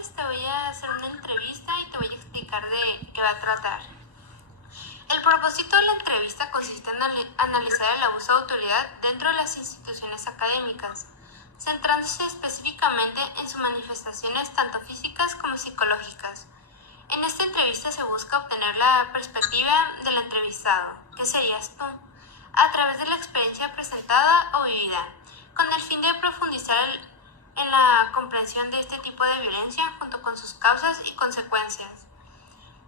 días te voy a hacer una entrevista y te voy a explicar de qué va a tratar. El propósito de la entrevista consiste en analizar el abuso de autoridad dentro de las instituciones académicas, centrándose específicamente en sus manifestaciones tanto físicas como psicológicas. En esta entrevista se busca obtener la perspectiva del entrevistado, que serías tú, a través de la experiencia presentada o vivida, con el fin de profundizar en la comprensión de este tipo de violencia junto con sus causas y consecuencias.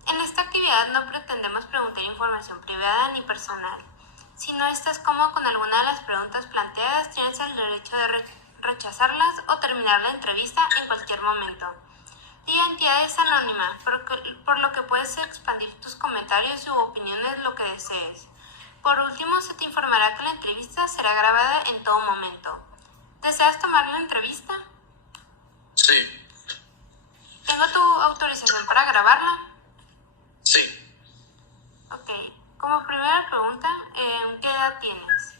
En esta actividad no pretendemos preguntar información privada ni personal. Si no estás cómodo con alguna de las preguntas planteadas, tienes el derecho de rechazarlas o terminar la entrevista en cualquier momento. Tu identidad es anónima, por lo que puedes expandir tus comentarios u opiniones lo que desees. Por último, se te informará que la entrevista será grabada en todo momento. ¿Deseas tomar la entrevista? Sí. ¿Tengo tu autorización para grabarla? Sí. Ok. Como primera pregunta, ¿qué edad tienes?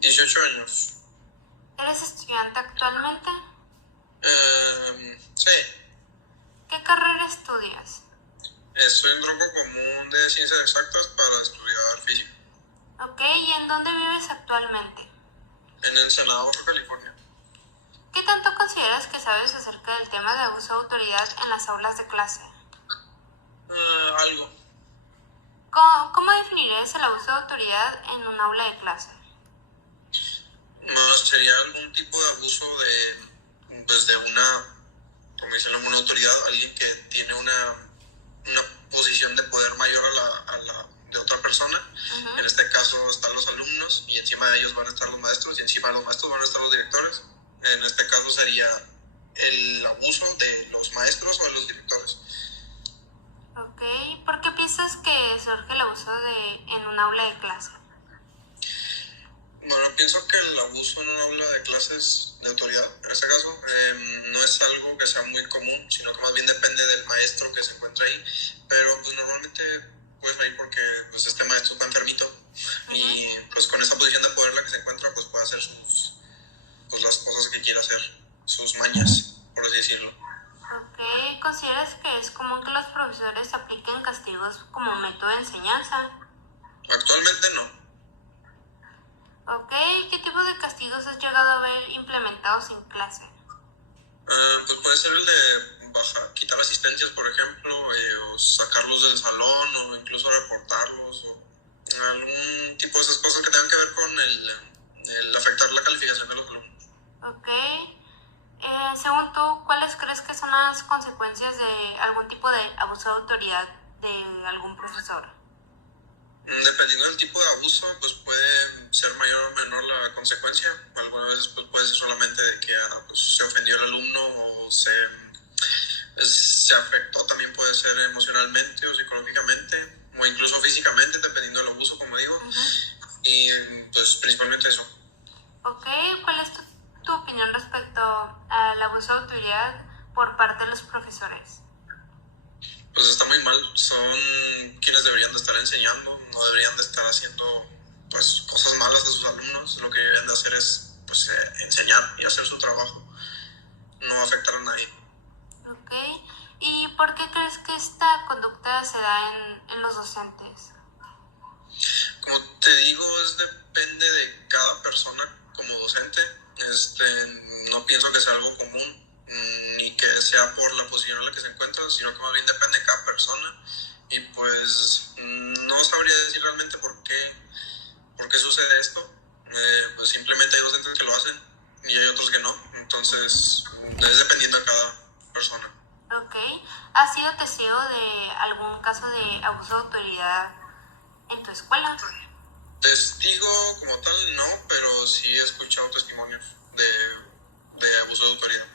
18 años. ¿Eres estudiante actualmente? Sí. ¿Qué carrera estudias? Estoy en tronco común de ciencias exactas para estudiar física. Ok. ¿Y en dónde vives actualmente? En Ensenada, Baja California. ¿Qué tanto consideras que sabes acerca del tema de abuso de autoridad en las aulas de clase? Algo. ¿Cómo definirías el abuso de autoridad en un aula de clase? Sería algún tipo de abuso de una, como dicen, una autoridad, alguien que tiene una posición de poder mayor a la de otra persona. Uh-huh. En este caso están los alumnos y encima de ellos van a estar los maestros y encima de los maestros van a estar los directores. En este caso sería el abuso de los maestros o de los directores. Ok. ¿Por qué piensas que surge el abuso en un aula de clase? Bueno, pienso que el abuso en un aula de clases de autoridad, en este caso, no es algo que sea muy común, sino que más bien depende del maestro que se encuentra ahí. Pero pues normalmente puede salir porque pues, este maestro está enfermito. Uh-huh. Y pues con esa posición de poder en la que se encuentra, pues puede hacer las cosas que quiera hacer, sus mañas, por así decirlo. Ok. ¿Consideras que es común que los profesores apliquen castigos como método de enseñanza? Actualmente no. Ok. ¿Qué tipo de castigos has llegado a ver implementados en clase? Pues puede ser el de quitar asistencias, por ejemplo, o sacarlos del salón, o incluso reportarlos, o algún tipo de esas cosas que tengan que ver con el afectar la calificación de los alumnos. Ok. Según tú, ¿cuáles crees que son las consecuencias de algún tipo de abuso de autoridad de algún profesor? Dependiendo del tipo de abuso, pues puede ser mayor o menor la consecuencia. Algunas veces pues, puede ser solamente de que pues, se ofendió el alumno o se afectó, también puede ser emocionalmente o psicológicamente o incluso físicamente, dependiendo del abuso, como digo. Uh-huh. Y pues principalmente eso. Ok. ¿Cuál es tu opinión respecto al abuso de autoridad por parte de los profesores? Pues está muy mal. Son quienes deberían de estar enseñando, no deberían de estar haciendo pues cosas malas a sus alumnos. Lo que deberían de hacer es pues enseñar y hacer su trabajo, no afectar a nadie. Ok. ¿Y por qué crees que esta conducta se da en los docentes? Como te digo, depende de cada persona como docente. No pienso que sea algo común, ni que sea por la posición en la que se encuentra, sino que más bien depende de cada persona. Y pues no sabría decir realmente por qué sucede esto. Pues simplemente hay docentes que lo hacen y hay otros que no. Entonces es dependiendo de cada persona. Ok. ¿Has sido testigo de algún caso de abuso de autoridad en tu escuela? Testigo como tal no, pero sí he escuchado testimonios de abuso de autoridad.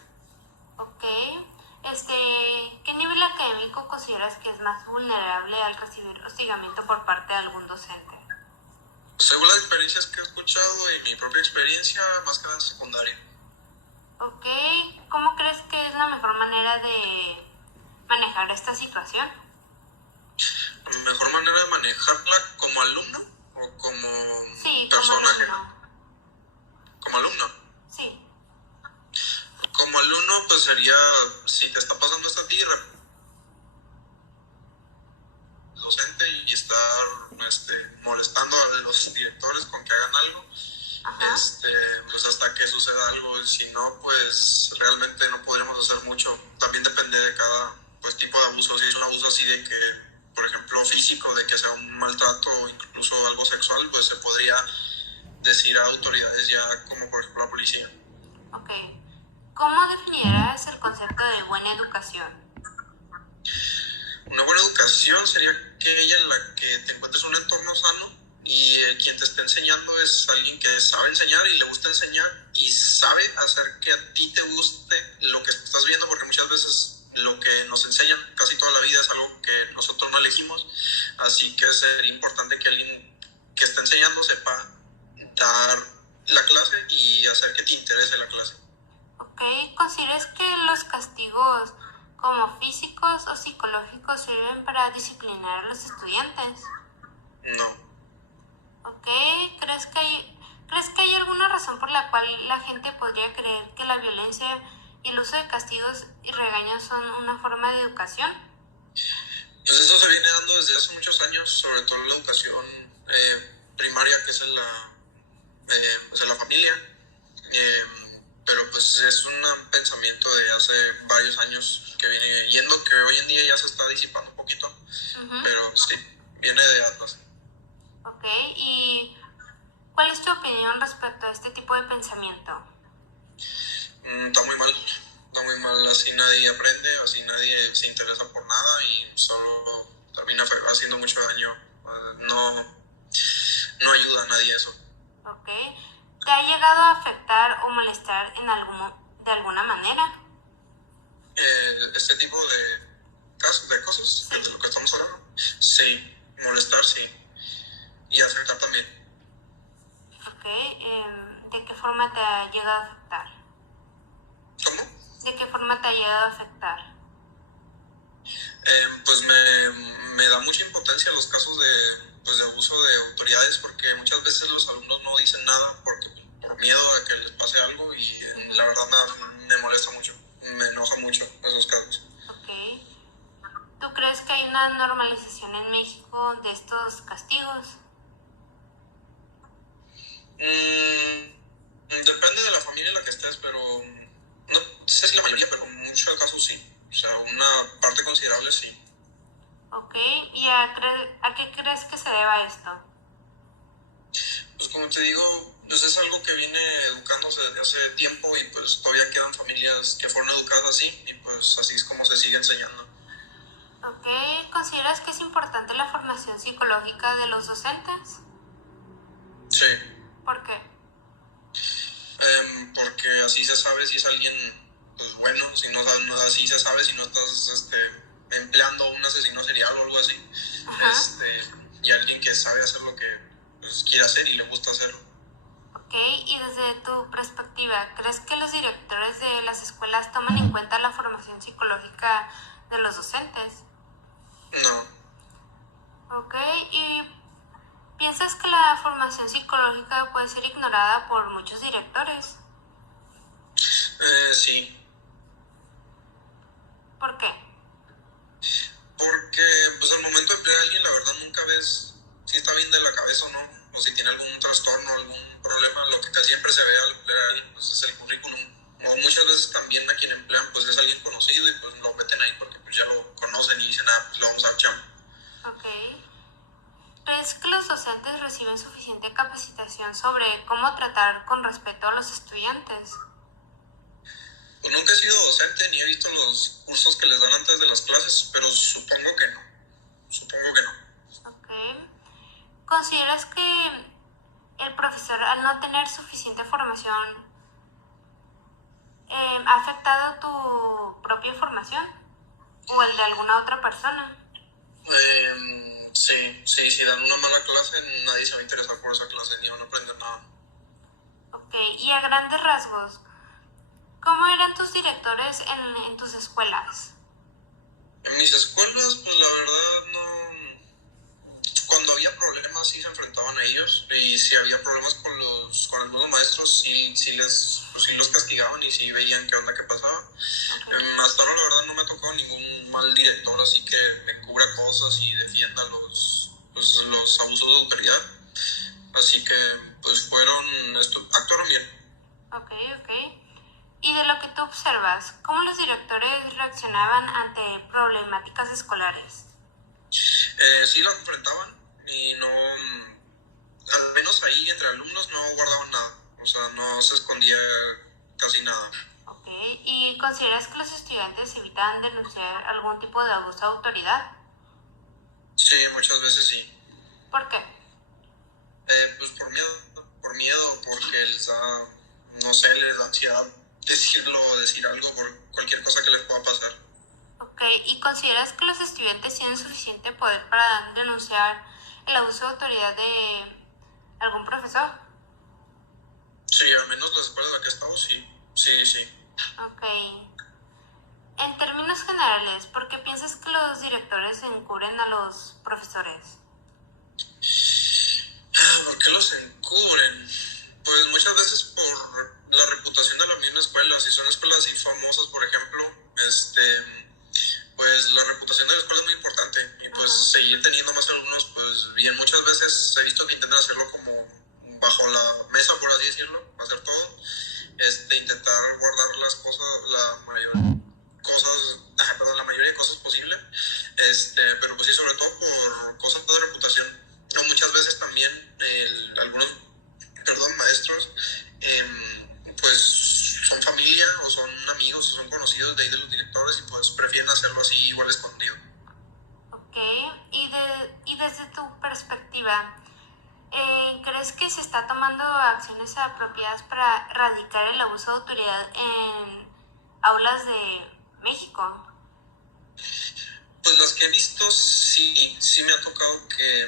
Ok. ¿Qué nivel académico consideras que es más vulnerable al recibir hostigamiento por parte de algún docente? Según las experiencias que he escuchado y mi propia experiencia, más que nada en secundaria. Ok. ¿Cómo crees que es la mejor manera de manejar esta situación? ¿La mejor manera de manejarla como alumno o como sí, persona? Como alumno. ¿Como alumno? Sí. Como como alumno, pues sería, si te está pasando esto a ti, docente y estar molestando a los directores con que hagan algo, pues hasta que suceda algo. Si no, pues realmente no podríamos hacer mucho. También depende de cada pues tipo de abuso. Si es un abuso así de que, por ejemplo, físico, de que sea un maltrato o incluso algo sexual, pues se podría decir a autoridades ya como por ejemplo la policía. Ok. ¿Cómo definirás el concepto de buena educación? Una buena educación sería aquella en la que te encuentres un entorno sano y quien te esté enseñando es alguien que sabe enseñar y le gusta enseñar y sabe hacer que a ti te guste lo que estás viendo, porque muchas veces lo que nos enseñan casi toda la vida es algo que nosotros no elegimos, así que sería importante que alguien que esté enseñando sepa dar la clase y hacer que te interese la clase. Ok, ¿consideras que los castigos como físicos o psicológicos sirven para disciplinar a los estudiantes? No. Ok, ¿crees que hay alguna razón por la cual la gente podría creer que la violencia y el uso de castigos y regaños son una forma de educación? Pues eso se viene dando desde hace muchos años, sobre todo en la educación primaria, que es en la familia. Pero pues es un pensamiento de hace varios años que viene yendo, que hoy en día ya se está disipando un poquito, pero sí, viene de atrás. Ok, ¿y cuál es tu opinión respecto a este tipo de pensamiento? Está muy mal, así nadie aprende, así nadie se interesa por nada y solo termina haciendo mucho daño. No ayuda a nadie eso. Ok, ¿te ha llegado a afectar o molestar de alguna manera? Este tipo de cosas, de lo que estamos hablando, sí, molestar sí, y afectar también. Ok, ¿de qué forma te ha llegado a afectar? ¿Cómo? ¿De qué forma te ha llegado a afectar? Pues me da mucha impotencia los casos de abuso de autoridades, porque muchas veces los alumnos no dicen nada por miedo a que les pase algo y la verdad me molesta mucho, me enoja mucho esos casos. Ok. ¿Tú crees que hay una normalización en México de estos castigos? Depende de la familia en la que estés, pero no sé si la mayoría, pero en muchos casos sí. O sea, una parte considerable sí. Ok, ¿y a qué crees que se deba esto? Pues como te digo, pues es algo que viene educándose desde hace tiempo y pues todavía quedan familias que fueron educadas así y pues así es como se sigue enseñando. Ok, ¿consideras que es importante la formación psicológica de los docentes? Sí. ¿Por qué? Porque así se sabe si es alguien pues, bueno, si no, así se sabe si no estás empleando a un asesino serial o algo así. Y alguien que sabe hacer lo que pues, quiere hacer y le gusta hacerlo. Ok, y desde tu perspectiva, ¿crees que los directores de las escuelas toman en cuenta la formación psicológica de los docentes? No. Ok, ¿y piensas que la formación psicológica puede ser ignorada por muchos directores? Sí. ¿Por qué? Porque pues al momento de emplear a alguien, la verdad nunca ves si está bien de la cabeza o no, o si tiene algún trastorno, algún problema. Lo que casi siempre se ve al emplear a alguien pues, es el currículum. O muchas veces también a quien emplean pues es alguien conocido y pues lo meten ahí porque pues ya lo conocen y dicen, pues lo vamos a dar chamba. Ok. ¿Crees que los docentes reciben suficiente capacitación sobre cómo tratar con respeto a los estudiantes? Pues nunca he sido docente ni he visto los cursos que les dan antes de las clases, pero supongo que no. Ok. ¿Consideras que el profesor, al no tener suficiente formación, ha afectado tu propia formación o el de alguna otra persona? Sí, si dan una mala clase, nadie se va a interesar por esa clase ni van a aprender nada. Ok, y a grandes rasgos, ¿cómo eran tus directores en tus escuelas? En mis escuelas, pues la verdad no. Cuando había problemas sí se enfrentaban a ellos y si había problemas con los mismos maestros sí les pues sí los castigaban y sí veían qué onda que pasaba. Ok. Hasta ahora la verdad no me ha tocado ningún mal director así que cubra cosas y defienda los abusos de autoridad. Así que pues actuaron bien. Ok, ok. Y de lo que tú observas, ¿cómo los directores reaccionaban ante problemáticas escolares? Sí la enfrentaban y no, al menos ahí entre alumnos no guardaban nada, o sea, no se escondía casi nada. Ok. ¿Y consideras que los estudiantes evitan denunciar algún tipo de abuso de autoridad? Sí, muchas veces sí. ¿Por qué? Pues por miedo, porque les da, no sé, les da ansiedad decir algo por cualquier cosa que les pueda pasar. Ok. ¿Y consideras que los estudiantes tienen suficiente poder para denunciar el abuso de autoridad de algún profesor? Sí, al menos la escuela en la que he estado, sí, sí, sí. Ok. En términos generales, ¿por qué piensas que los directores encubren a los profesores? ¿Por qué los encubren? Pues muchas veces por la reputación de la misma escuela. Si son escuelas así famosas, por ejemplo, pues la reputación de la escuela es muy importante y pues seguir teniendo más alumnos, pues bien, muchas veces he visto que intentan hacerlo como bajo la mesa, por así decirlo, hacer todo, intentar guardar las cosas, la mayoría de cosas posible, pero pues sí, sobre todo por cosas de reputación. O muchas veces también algunos, maestros, pues son familia o son amigos o son conocidos de ahí de los directores y pues prefieren hacerlo así igual escondido. Ok. Y desde tu perspectiva, ¿crees que se está tomando acciones apropiadas para erradicar el abuso de autoridad en aulas de México? Pues las que he visto sí me ha tocado que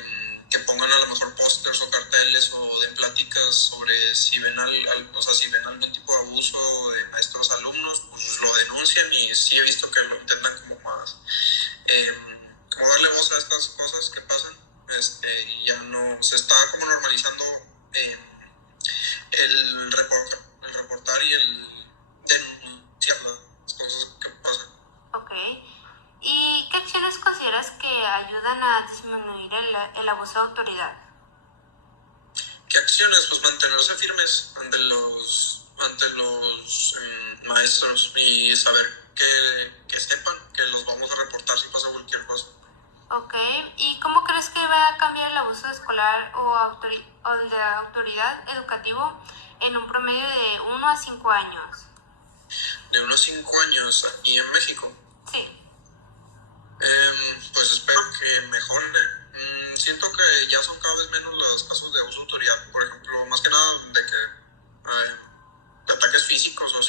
pongan a lo mejor pósters o carteles o den pláticas sobre si ven o sea, si ven algún tipo de abuso de maestros alumnos, pues lo denuncian y sí he visto que lo intentan como más, como darle voz a estas cosas que pasan, y ya no se está como normalizando el reportar y el denunciar las cosas que pasan. Ok. ¿Y qué acciones consideras que ayudan a disminuir el abuso de autoridad? ¿Qué acciones? Pues mantenerse firmes ante los maestros y saber que sepan que los vamos a reportar si pasa cualquier cosa. Ok. ¿Y cómo crees que va a cambiar el abuso escolar o el de autoridad educativo en un promedio de 1 a 5 años? De unos 5 años aquí en México, Sí. pues espero que mejore. Siento que ya son cada vez menos los casos de abuso de autoridad, por ejemplo, más que nada de ataques físicos o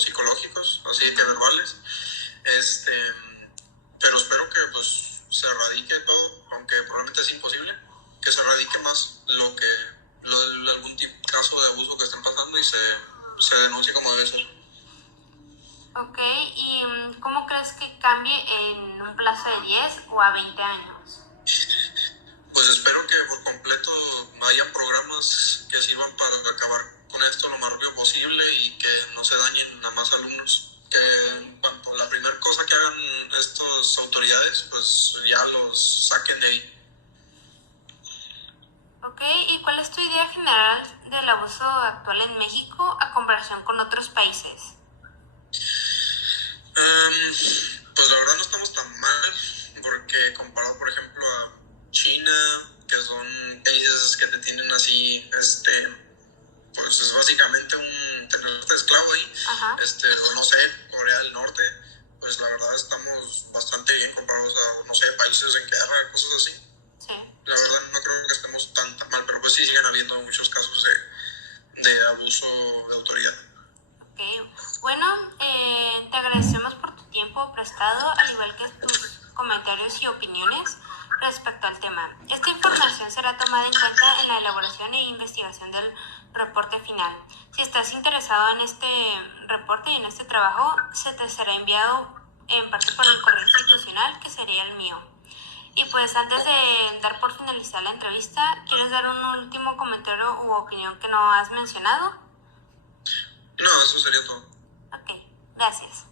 psicológicos, así de que verbales. Este, pero espero que pues se erradique todo, aunque probablemente es imposible, que se erradique más algún caso de abuso que estén pasando y se denuncie como debe ser. Ok. ¿Y cómo crees que cambie en un plazo de 10 o a 20 años? Pues espero que por completo haya programas que sirvan para acabar con esto lo más rápido posible y que no se dañen a más alumnos. Que en cuanto a la primera cosa que hagan estas autoridades, pues ya los saquen de ahí. Ok. ¿Y cuál es tu idea general del abuso actual en México a comparación con otros países? Pues la verdad no estamos tan mal, porque comparado por ejemplo a China, que son países que te tienen así, pues es básicamente tenerte esclavo ahí, Ajá. o no sé, Corea del Norte, pues la verdad estamos bastante bien comparados a, no sé, países en guerra, cosas así. Sí. La verdad no creo que estemos tan mal, pero pues sí siguen habiendo muchos casos de abuso de autoridad. Ok. Bueno, te agradecemos por tu tiempo prestado, al igual que tus comentarios y opiniones respecto al tema. Esta información será tomada en cuenta en la elaboración e investigación del reporte final. Si estás interesado en este reporte y en este trabajo, se te será enviado en parte por el correo institucional, que sería el mío. Y pues antes de dar por finalizar la entrevista, ¿quieres dar un último comentario u opinión que no has mencionado? No, eso sería todo. Ok, gracias.